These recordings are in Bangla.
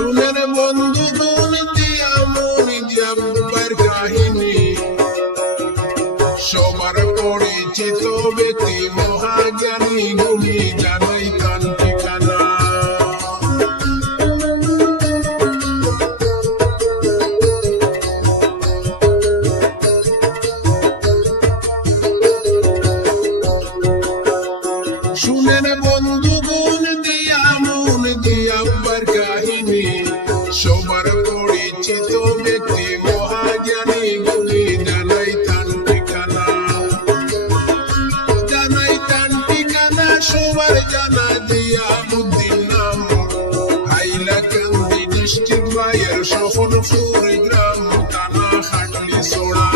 শুনেন বন্ধুগণ দিয়া মনি জব্বার কাহিনী, সবার পরিচিত ব্যক্তি মহাজ্ঞানী গুণী জানাই তার ঠিকানা। শুনেন বন্ধুগণ দিয়া মন জব্বার কাহিনী, সবার পরিচিত ব্যক্তি মহাজ্ঞানী গুণী জানাই তার ঠিকানা। জানাই তার ঠিকানা সবার জানা জিয়াউদ্দিন নাম, হাইলাকান্দি ডিস্ট্রিক্ট বাইয়ের সফনপুর গ্রাম, থানা খাটলিছড়া।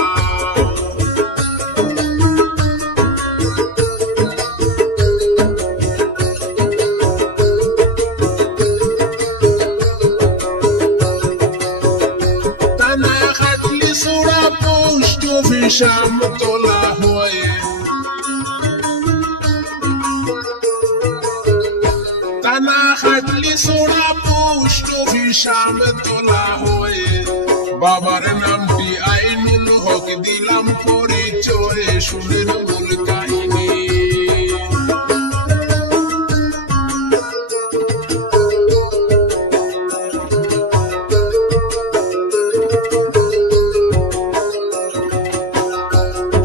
পোস্ট অফিস আমতলা হয়ে, থানা খাটলিছড়া পোস্ট অফিস আমতলা হয়ে, বাবার নামটি আইনুল হক দিলাম পরিচয়। শুনেন মূল কাহিনী,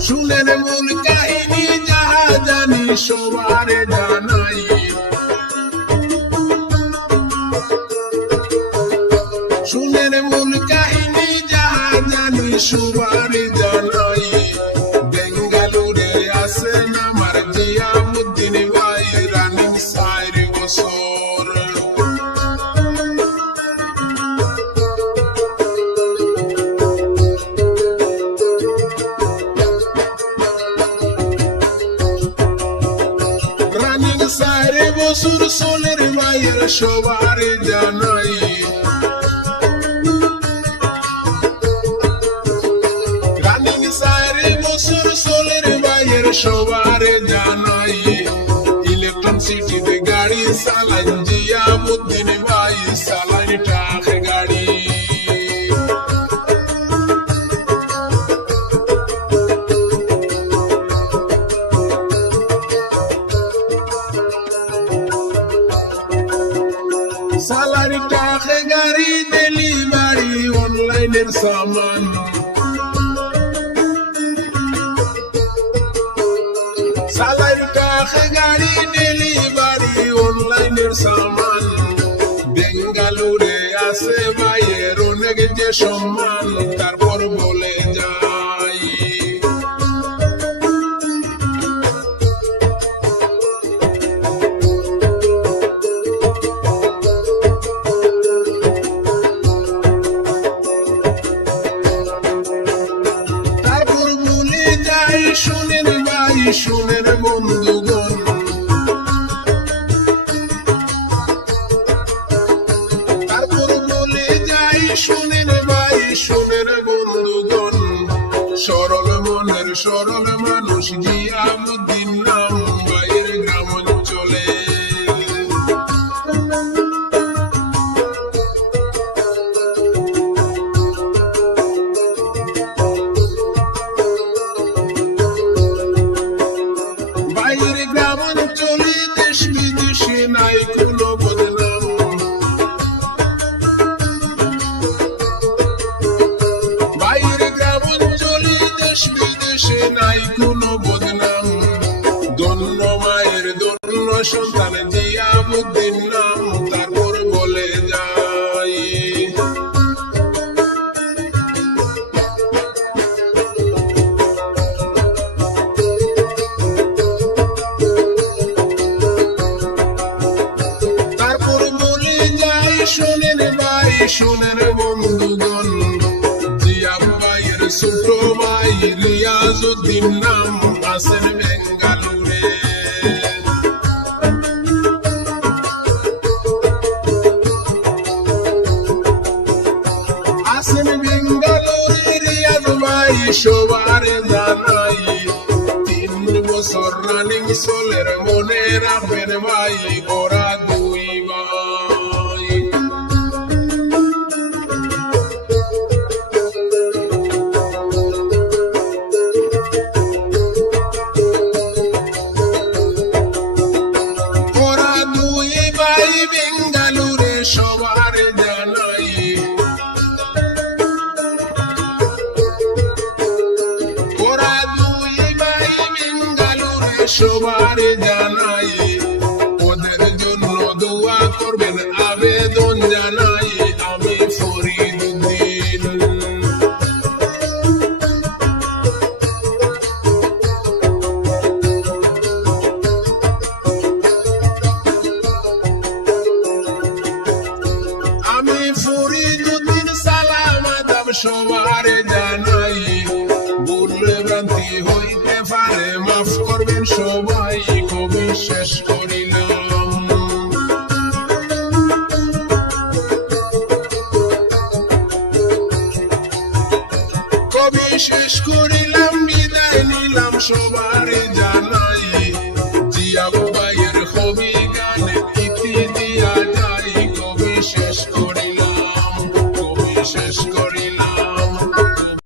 শুনেন মূল কাহিনী যাহা জানি সবারে জানাই। শুনেন মূল কাহিনী যাহা জানি সবারে জানাই। বেঙ্গালুরে আছেন আমার জিয়াউদ্দিন ভাই, রানিং 4 বছর। রানিং 4 বছর সোলের ভাইয়ের সবারে জানাই। রানিং 4 বছর সোলের ভাইয়ের সবারে জানাই। ইলেকট্রন সিটিতে গাড়ি চালান জিয়াউদ্দিন ভাই, চালান ট্রাক গাড়ি। সালারি ট্রাক গাড়ি ডেলিভারি অনলাইনের সামান, সালারি ট্রাক গাড়ি ডেলিভারি অনলাইনের সামান। বেঙ্গালুরে আছে ভাইয়ের অনেক যে সম্মান, তারপর বলে যাই। তারপর বলে যাই শুনেন ভাই, শুনেন বন্ধুগণ, তারপর বলে যাই শুনেন ভাই, শুনেন বন্ধুগণ। সরল মনের সরল মানুষ জিয়াউদ্দিন নাম, ভাইয়ের গ্রাম অঞ্চলে। ভাইয়ের গ্রাম অঞ্চলে দেশ বিদেশে নাই কোনো বদনাম। ভাইয়ের গ্রাম অঞ্চলে দেশ বিদেশে নাই কোনো বদনাম। ধন্য মায়ের ধন্য সন্তান জিয়াউদ্দিন নাম, তারপর বলে যাই। তারপর বলে যাই শোনেন ভাই, শোনেন বন্ধুগণ, জিয়া ভাইয়ের ছোট ভাই রিয়াজউদ্দিন নাম, আছেন বেঙ্গালুরে। আছেন বেঙ্গালুরে রিয়াজ ভাই, সবার জানাই। 3 বছর রানিং সোলের, মনে রাখবেন ভাই, ওরা 2 ভাই। সবারে জানাই, ভুল ভ্রান্তি হইতে পারে মাফ করবেন সবাই, কবি শেষ করিলাম। কবি শেষ করিলাম, বিদায় নিলাম, সবারে জানাই